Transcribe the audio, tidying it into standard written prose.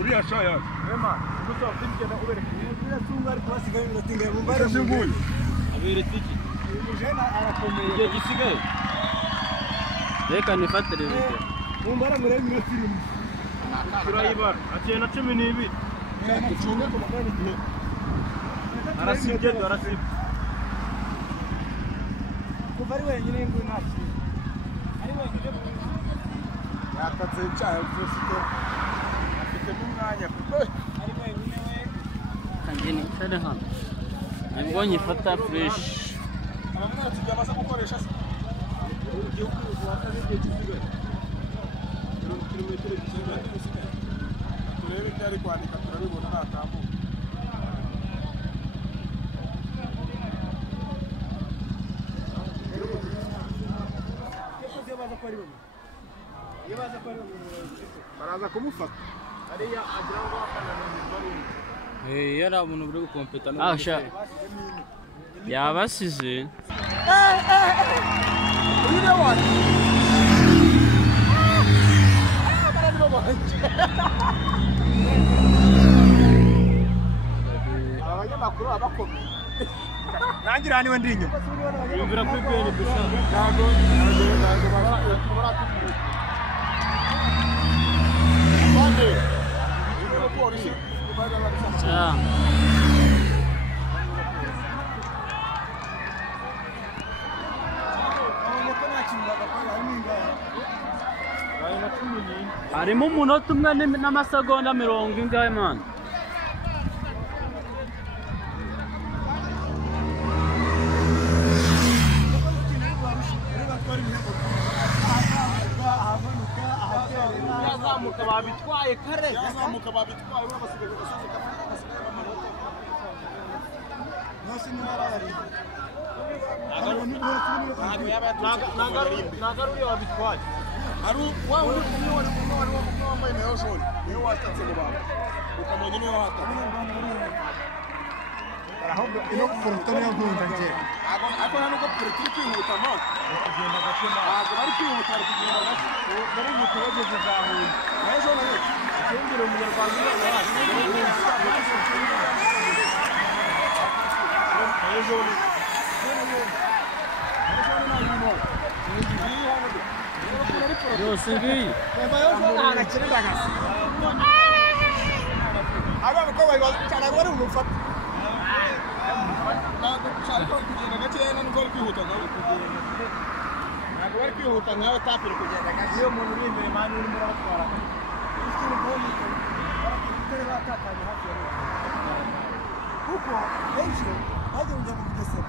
uriya shaya ema gusa ufite na ubereka uriya tunga ariko basigaye iminota ingahe mumbare singuye aberetse iki umujena arakomeye igihe gisigaye reka nifatire video mumbare murebe iminota irindwi turayibara atiye na 12 icumi ku magana igihe arasibye arasibye kuva ari wenyine ngo nta kintu ari wenyine yatatse icyaha cyose afite n'umwanya ari wenyine we kanjye ni cyane hano nibwo nyifata fresh abamwe tujyamaze gukoresha igihugu wakaze igihe gisigaye kilometero gisigaye turebe ibyo ari kwandika turabibona nta kambu baraza kumufata ariya agira ngo akananirwa yari umuntu uri gukompeta no yabasize uriya wani abanyamakuru abakomeye nangira niwe ndi inyuma yumvira kuri bene dushaka ntago harimo umunota umwe n'amasegonda 70 ingahe man yazamuka babitwaye kare yazamuka babitwaye babasigaye gasozi kasigaye amanota nose ni barari nagaruriye wabitwaye ari wa uri kumwe wambaye nayo jone niyo watatse mu bantu ukamenya niyo watatse ahubwo ino porto niyo nkunda nje ako nta nubwo porto iri kwihuta mo kugenda gake ntabwo bari kwihuta bari kugenda gake bari mutu bageze za Huye nayo jone ye cyengire umunyarwanda nayo jone yose ngiyi abana ko cyane bari umufata ntabwo ariko kugenda gakeya nubwo bari kwihuta nawe ntabwo bari kwihuta nkawe tapire kugenda gake iyo umuntu uri imbere mani urimo uratwara ikintu bwoni batatanye hafi ya kuko ejo bajya kujya mu Bugesera